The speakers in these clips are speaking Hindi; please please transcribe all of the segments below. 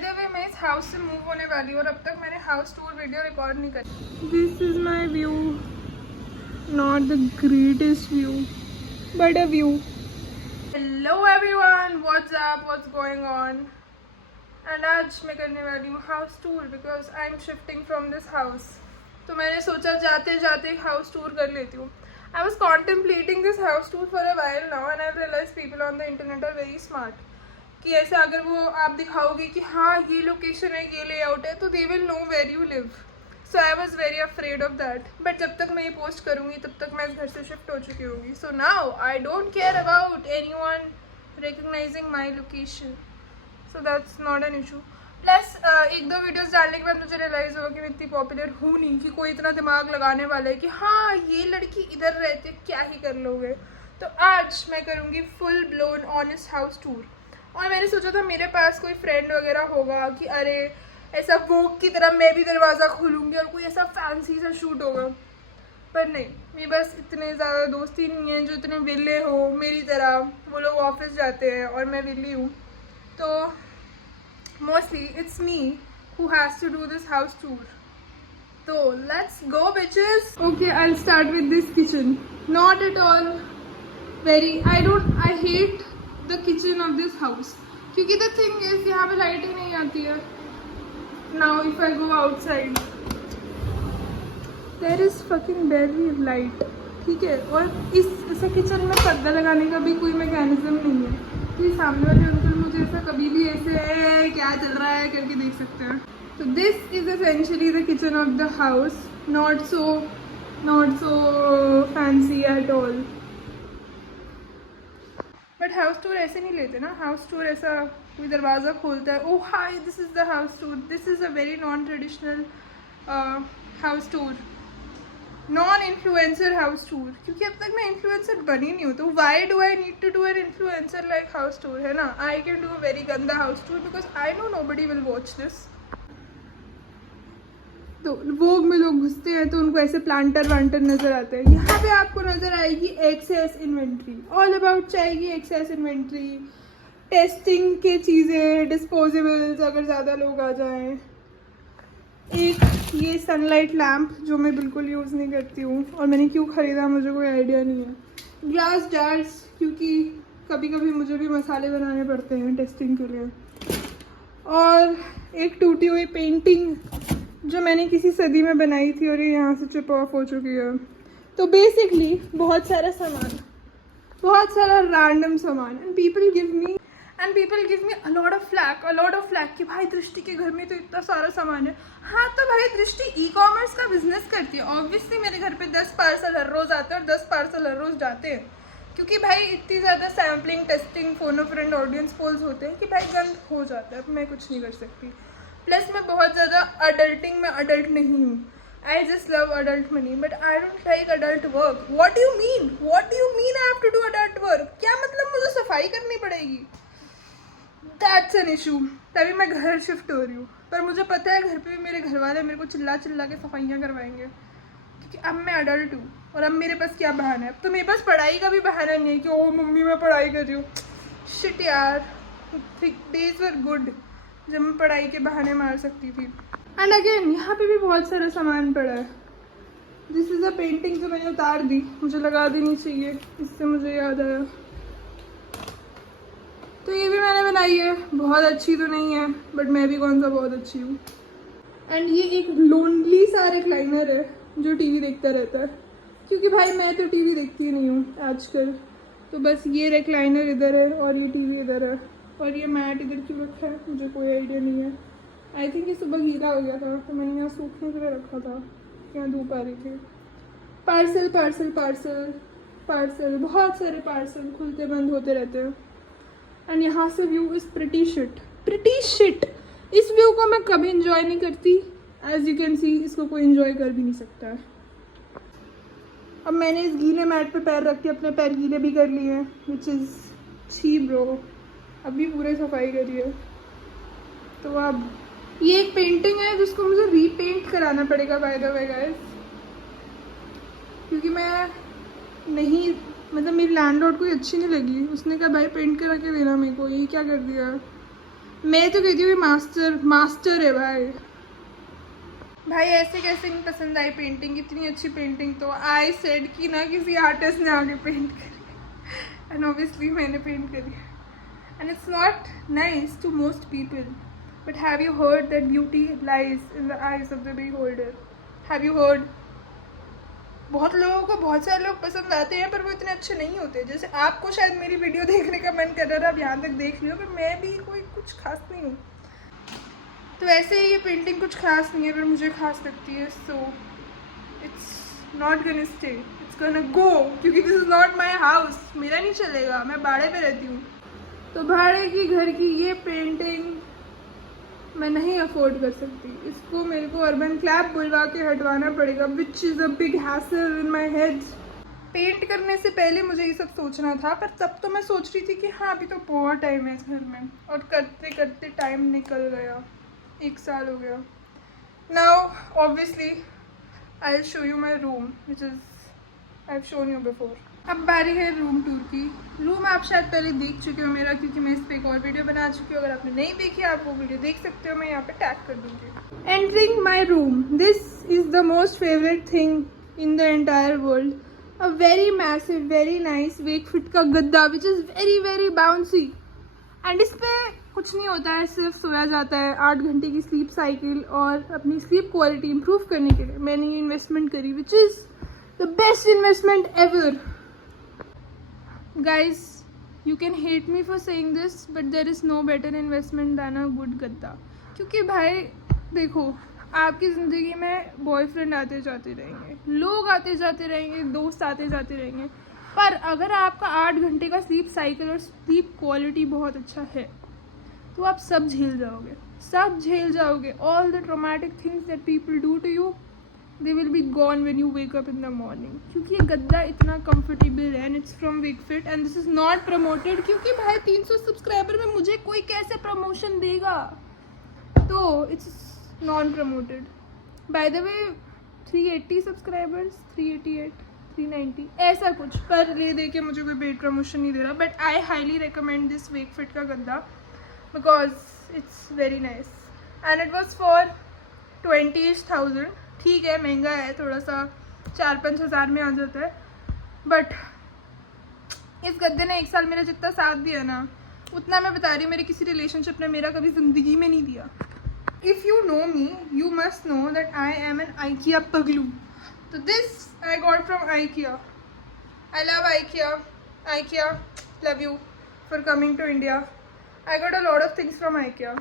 द वे मैं इस हाउस से मूव होने वाली हूँ और अब तक मैंने हाउस टूर वीडियो रिकॉर्ड नहीं करी। This is my view, not the greatest view but a view. Hello everyone, what's up, what's going on. And आज मैं करने वाली हूँ house tour because I am shifting from this house. तो मैंने सोचा जाते जाते हाउस टूर कर लेती हूँ। I was contemplating this house tour for a while now and I realise people on the internet are very smart कि ऐसा अगर वो आप दिखाओगे कि हाँ ये लोकेशन है, ये लेआउट है, तो they will know where you live. So I was very afraid of that, but जब तक मैं ये पोस्ट करूँगी तब तक मैं इस घर से शिफ्ट हो चुकी होंगी। So now I don't care about any one recognising my location, so that's not an issue. Plus एक दो वीडियोस डालने के बाद मुझे रियलाइज़ हुआ कि मैं इतनी पॉपुलर हूँ नहीं कि कोई इतना दिमाग लगाने वाला है कि हाँ ये लड़की इधर रहती, क्या ही कर लोगे। तो आज मैं करूँगी full blown honest house tour. और मैंने सोचा था मेरे पास कोई फ्रेंड वगैरह होगा कि अरे ऐसा वोग की तरह मैं भी दरवाज़ा खोलूँगी और कोई ऐसा फैंसी सा शूट होगा, पर नहीं, मेरे बस इतने ज़्यादा दोस्त ही नहीं हैं जो इतने विले हो मेरी तरह। वो लोग ऑफिस जाते हैं और मैं विली हूँ, तो mostly it's me who has to do this house tour. तो let's go bitches. Okay, I will start with this kitchen. Not at all very, I hate the kitchen of this house क्योंकि द थिंग इज यहाँ पे लाइटिंग नहीं आती है। Now if I go outside there is fucking barely light, ठीक है। और इस ऐसा किचन में पर्दा लगाने का भी कोई मैकेनिज्म नहीं है कि सामने वाले अंकल मुझे ऐसा कभी भी ऐसे क्या चल रहा है करके देख सकते हैं। तो this is essentially the kitchen of the house, not so fancy at all. But house tour ऐसे नहीं लेते ना। हाउस टूर ऐसा कोई दरवाज़ा खोलता है, oh hi this is the house tour. This is a very non traditional house tour, non influencer house tour, क्योंकि अब तक मैं इन्फ्लुएंसर बनी नहीं हूँ। तो why do I need to do an influencer like house tour, है ना। I can do a very गंदा house tour because I know nobody will watch this. तो वोग में लोग घुसते हैं तो उनको ऐसे प्लांटर वांटर नजर आते हैं। यहाँ पे आपको नजर आएगी एक्सेस इन्वेंट्री, ऑल अबाउट चाहिए एक्सेस इन्वेंट्री, टेस्टिंग के चीज़ें, डिस्पोजेबल्स अगर ज़्यादा लोग आ जाएं। एक ये सनलाइट लैम्प जो मैं बिल्कुल यूज़ नहीं करती हूँ और मैंने क्यों ख़रीदा मुझे कोई आइडिया नहीं है। ग्लास जार्स, क्योंकि कभी कभी मुझे भी मसाले बनाने पड़ते हैं टेस्टिंग के लिए। और एक टूटी हुई पेंटिंग जो मैंने किसी सदी में बनाई थी और ये यहाँ से चिप ऑफ हो चुकी है। तो बेसिकली बहुत सारा सामान, बहुत सारा रैंडम सामान, and people give me a lot of flak कि भाई दृष्टि के घर में तो इतना सारा सामान है। हाँ तो भाई दृष्टि ई कॉमर्स का बिजनेस करती है, ऑब्वियसली मेरे घर पे 10 पार्सल हर रोज़ आते हैं और 10 पार्सल हर रोज़ जाते हैं, क्योंकि भाई इतनी ज़्यादा sampling, testing, phone friend, audience polls होते हैं कि भाई गंद हो जाता है। मैं कुछ नहीं कर सकती। प्लस मैं बहुत ज़्यादा अडल्टिंग में अडल्ट नहीं हूँ। I just love adult money but I don't like adult work. What do you mean I have to do adult work? क्या मतलब मुझे सफाई करनी पड़ेगी? That's an issue. तभी मैं घर शिफ्ट हो रही हूँ, पर मुझे पता है घर पे भी मेरे घर वाले मेरे को चिल्ला के सफाइयाँ करवाएंगे, क्योंकि अब मैं अडल्ट हूँ और अब मेरे पास क्या बहाना है। अब तो मेरे पास पढ़ाई का भी बहाना नहीं है कि ओ मम्मी मैं पढ़ाई कर रही हूँ। शिट यार, डेज वर गुड जब मैं पढ़ाई के बहाने मार सकती थी। एंड अगेन यहाँ पे भी बहुत सारा सामान पड़ा है। दिस इज़ अ पेंटिंग जो मैंने उतार दी, मुझे लगा देनी चाहिए, इससे मुझे याद आया। तो ये भी मैंने बनाई है, बहुत अच्छी तो नहीं है बट मैं भी कौन सा बहुत अच्छी हूँ। एंड ये एक लोनली सा रिक्लाइनर है जो टीवी देखता रहता है, क्योंकि भाई मैं तो टीवी देखती नहीं हूँ आजकल। तो बस ये रिक्लाइनर इधर है और ये टीवी इधर है, और ये मैट इधर क्यों रखा है मुझे कोई आइडिया नहीं है। आई थिंक ये सुबह गीला हो गया था तो मैंने यहाँ सूखने के लिए रखा था, यहाँ धूप आ रही थी। पार्सल पार्सल पार्सल पार्सल, बहुत सारे पार्सल खुलते बंद होते रहते हैं। एंड यहाँ से व्यू इज़ प्रिटी शिट। इस व्यू को मैं कभी इंजॉय नहीं करती। एज यू कैन सी, इसको कोई इंजॉय कर भी नहीं सकता है। अब मैंने इस गीले मैट पे पैर रख के अपने पैर गीले भी कर लिए हैं, विच इज़ छी ब्रो। अभी पूरे सफाई करी है। तो अब ये एक पेंटिंग है जिसको मुझे रीपेंट कराना पड़ेगा बाय द वे गाइस, क्योंकि मैं नहीं, मतलब मेरी लैंडलॉर्ड को अच्छी नहीं लगी। उसने कहा भाई पेंट करा के देना मेरे को, ये क्या कर दिया। मैं तो कहती हूँ मास्टर है भाई। भाई ऐसे कैसे नहीं पसंद आई पेंटिंग, इतनी अच्छी पेंटिंग। तो आई सेड कि ना किसी आर्टिस्ट ने आगे पेंट करी, एंड ऑब्वियसली मैंने पेंट करी। And it's not nice to most people, but have you heard that beauty lies in the eyes of the beholder? Have you heard? बहुत लोगों को बहुत सारे लोग पसंद आते हैं, पर वो इतने अच्छे नहीं होते। जैसे आपको शायद मेरी वीडियो देखने का मन कर रहा है, आप यहाँ तक देख लियो, पर मैं भी कोई कुछ खास नहीं हूँ। तो ऐसे ही ये पेंटिंग कुछ खास नहीं है, पर मुझे खास लगती है। So it's not gonna stay, it's gonna go, क्योंकि this is not my house. मेरा नहीं चलेगा, मैं भाड़े पे रहती हूँ। तो भाड़े की घर की ये पेंटिंग मैं नहीं अफोर्ड कर सकती। इसको मेरे को अर्बन क्लैप बुलवा के हटवाना पड़ेगा, which is a big hassle in my head. Paint करने से पहले मुझे ये सब सोचना था, पर तब तो मैं सोच रही थी कि हाँ अभी तो बहुत टाइम है इस घर में, और करते करते टाइम निकल गया, 1 साल हो गया। Now obviously I will show you my room which is I have shown you before. अब बारी है रूम टूर की। रूम आप शायद पहले देख चुके हो मेरा, क्योंकि मैं इस पर एक और वीडियो बना चुकी हूँ। अगर आपने नहीं देखी आप वो वीडियो देख सकते हो, मैं यहाँ पे टैग कर दूँगी। Entering my room, this is the most favourite thing in the entire world. A very massive very nice Wakefit का गद्दा which is very very bouncy. And इस पर कुछ नहीं होता है, सिर्फ सोया जाता है। 8 घंटे की स्लीप साइकिल और अपनी स्लीप क्वालिटी इंप्रूव करने के लिए मैंने ये इन्वेस्टमेंट करी, which is the best investment ever. Guys, you can hate me for saying this, but there is no better investment than a good गद्दा। क्योंकि भाई देखो, आपकी ज़िंदगी में बॉयफ्रेंड आते जाते रहेंगे, लोग आते जाते रहेंगे, दोस्त आते जाते रहेंगे, पर अगर आपका 8 घंटे का स्लीप साइकिल और स्लीप क्वालिटी बहुत अच्छा है तो आप सब झेल जाओगे, सब झेल जाओगे। All the traumatic things that people do to you, they will be gone when you wake up in the morning। क्योंकि ये गद्दा इतना comfortable है, and it's from Wakefit and this is not promoted, क्योंकि भाई 300 सब्सक्राइबर में मुझे कोई कैसे प्रमोशन देगा, तो it's non promoted। by the way 380 subscribers, 388, 390 ऐसा कुछ, पर ले दे के मुझे कोई पेड प्रमोशन नहीं दे रहा। But I highly recommend this Wakefit का गद्दा because it's very nice and it was for 20,000। ठीक है, महंगा है थोड़ा सा, 4-5 हज़ार में आ जाता है, बट इस गद्दे ने 1 साल मेरा जितना साथ दिया ना, उतना मैं बता रही हूँ मेरे किसी रिलेशनशिप ने मेरा कभी ज़िंदगी में नहीं दिया। If you know me you must know that I am an IKEA पगलू। तो this I got from IKEA. I love IKEA, love you for coming to India. I got a lot of things from IKEA.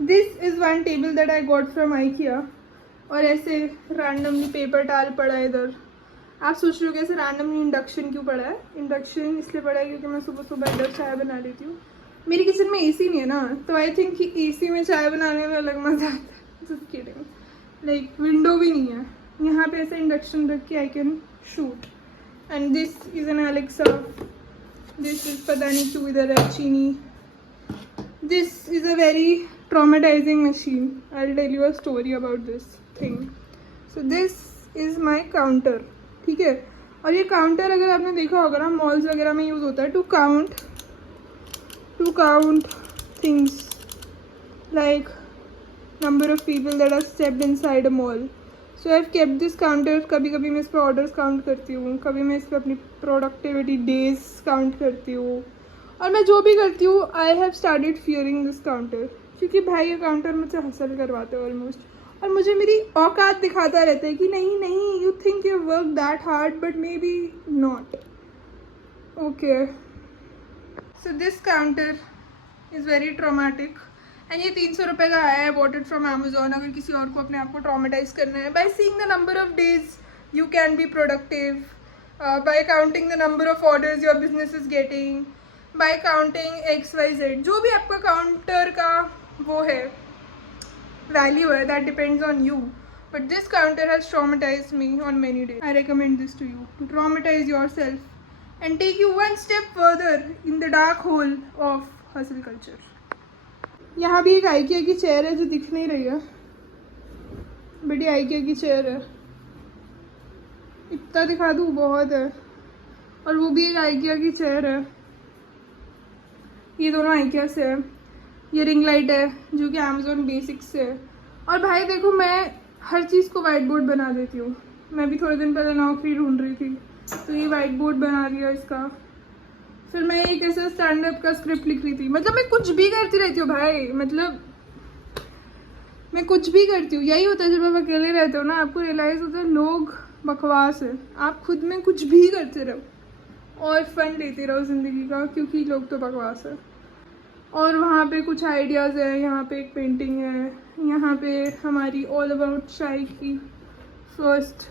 This is one table that I got from IKEA. और ऐसे रैंडमली पेपर टाल पड़ा है इधर। आप सोच रहे हो कैसे रैंडमली इंडक्शन क्यों पड़ा है? इंडक्शन इसलिए पड़ा है क्योंकि मैं सुबह सुबह इधर चाय बना लेती हूँ। मेरी किचन में एसी नहीं है ना, तो आई थिंक कि एसी में चाय बनाने में अलग मज़ा आता है। जस्ट किडिंग, लाइक विंडो भी नहीं है यहाँ पे, ऐसे इंडक्शन रख के I can shoot. And this is an Alexa, this is पता नहीं क्यों इधर है चीनी। This is a very traumatizing machine. I'll tell you a story about this thing. So this is my counter, ठीक है। और ये काउंटर अगर आपने देखा होगा ना, मॉल्स वगैरह में यूज़ होता है to count things like number of people that are stepped inside a mall. So I've kept this counter। कभी कभी मैं इस पर ऑर्डर्स काउंट करती हूँ, कभी मैं इस पर अपनी प्रोडक्टिविटी डेज काउंट करती हूँ, और मैं जो भी करती हूँ I have started fearing this counter, क्योंकि भाई ये काउंटर मुझसे हासिल करवाते हैं ऑलमोस्ट, और मुझे मेरी औकात दिखाता रहता है कि नहीं you think you work that hard but may be not. Okay, so this counter is very traumatic and ये 300 रुपये का आया है, बॉट इट फ्रॉम अमेजोन। अगर किसी और को अपने आप को ट्रॉमेटाइज करना है, by seeing the number of days you can be productive, bye counting the number of orders your business is getting, bye counting XYZ, जो भी आपका काउंटर का वो है वैल्यू है, that depends on you. But this counter has traumatised me on many days. I recommend this to you to traumatise yourself and take you one step further in the dark hole of hustle culture. यहाँ भी एक आइकिया की चेयर है जो दिख नहीं रही है, बड़ी आइकिया की चेयर है, इतना दिखा दूँ बहुत है। और वो भी एक आइकिया की चेयर है, ये दोनों आइकिया से है। ये रिंग लाइट है जो कि अमेजोन बेसिक्स से है। और भाई देखो, मैं हर चीज़ को वाइट बोर्ड बना देती हूँ। मैं भी थोड़े दिन पहले नौकरी ढूंढ रही थी, तो ये वाइट बोर्ड बना दिया इसका। फिर मैं एक ऐसा स्टैंड अप का स्क्रिप्ट लिख रही थी। मतलब मैं कुछ भी करती रहती हूँ भाई, मतलब मैं कुछ भी करती हूँ। यही होता है जब आप अकेले रहते हो ना, आपको रियलाइज़ होता है लोग बकवास है। आप खुद में कुछ भी करते रहो और फन लेते रहो ज़िंदगी का, क्योंकि लोग तो बकवास है। और वहाँ पे कुछ आइडियाज़ है, यहाँ पे एक पेंटिंग है, यहाँ पे हमारी ऑल अबाउट चाय की फर्स्ट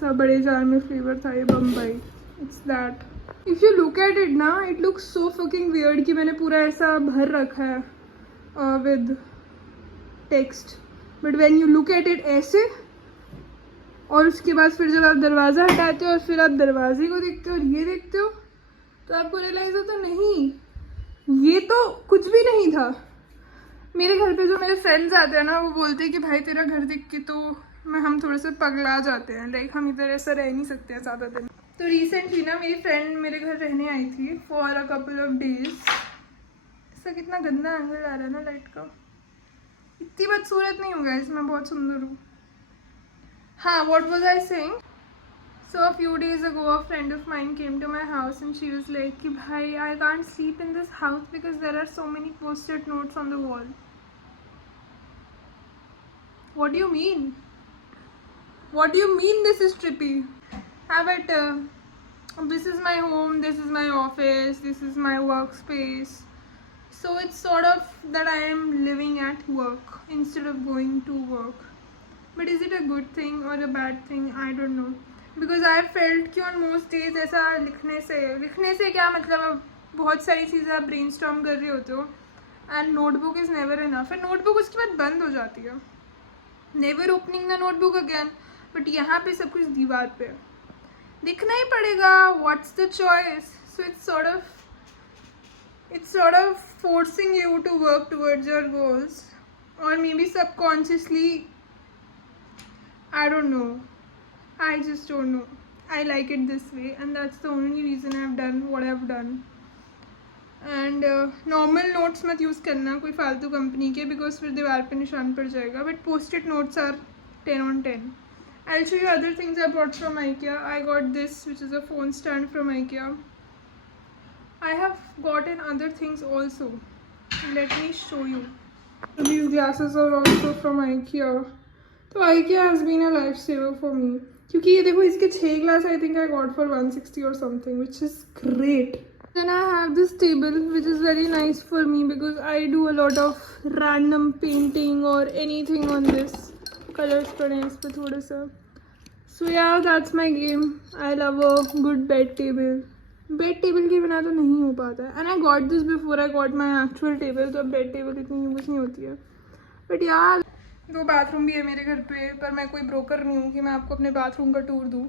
सब बड़े जार में फ्लेवर था, ये Bombay. It's that if you look at it ना, it looks so fucking weird कि मैंने पूरा ऐसा भर रखा है with text, but when you look at it ऐसे, और उसके बाद फिर जब आप दरवाज़ा हटाते हो और फिर आप दरवाजे को देखते हो और ये देखते हो, तो आपको रियलाइज़ होता नहीं, ये तो कुछ भी नहीं था। मेरे घर पे जो मेरे फ्रेंड्स आते हैं ना, वो बोलते हैं कि भाई तेरा घर देख के तो हम थोड़े से पगला जाते हैं, लाइक हम इधर ऐसा रह नहीं सकते हैं ज़्यादा दिन। तो रिसेंटली ना मेरी फ्रेंड मेरे घर रहने आई थी for a couple of days. इसका कितना गंदा एंगल आ रहा है ना लाइट का, इतनी बदसूरत नहीं होगा इसमें, बहुत सुंदर हूँ। हाँ, what was I saying? So a few days ago, a friend of mine came to my house and she was like कि भाई I can't sleep in this house because there are so many post-it notes on the wall. What do you mean? What do you mean this is trippy? हाँ, but this is my home, this is my office, this is my workspace. So it's sort of that I am living at work instead of going to work. But is it a good thing or a bad thing? I don't know. Because I felt कि on most days ऐसा लिखने से क्या मतलब, अब बहुत सारी चीज़ें आप brainstorm कर रहे होते हो and notebook is never enough. फिर notebook उसके बाद बंद हो जाती है, never opening the notebook again. But यहाँ पे सब कुछ दीवार पे लिखना ही पड़ेगा. What's the choice? So it's sort of forcing you to work towards your goals, or maybe subconsciously. I don't know. I just don't know. I like it this way, and that's the only reason I've done what I've done. And normal notes मत यूज़ करना कोई फालतू कंपनी के, because फिर दीवार पे निशान पड़ जाएगा. But post-it notes are 10 on 10. I'll show you other things I bought from IKEA. I got this, which is a phone stand from IKEA. I have gotten other things also. Let me show you. These glasses are also from IKEA. तो IKEA has been a lifesaver for me. क्योंकि ये देखो, इसके 6 glass I think I got for 160 or something, which is great. Then I have this table, which is very nice for me because I do a lot of random painting or anything on this. Colors पड़े हैं इस पे थोड़े सा. So yeah, that's my game. I love a good bed table. Bed table के बिना तो नहीं हो पाता है. And I got this before I got my actual table, तो अब bed table इतनी यूज़ नहीं होती है. But yeah, 2 बाथरूम भी है मेरे घर पे, पर मैं कोई ब्रोकर नहीं हूँ कि मैं आपको अपने बाथरूम का टूर दूँ.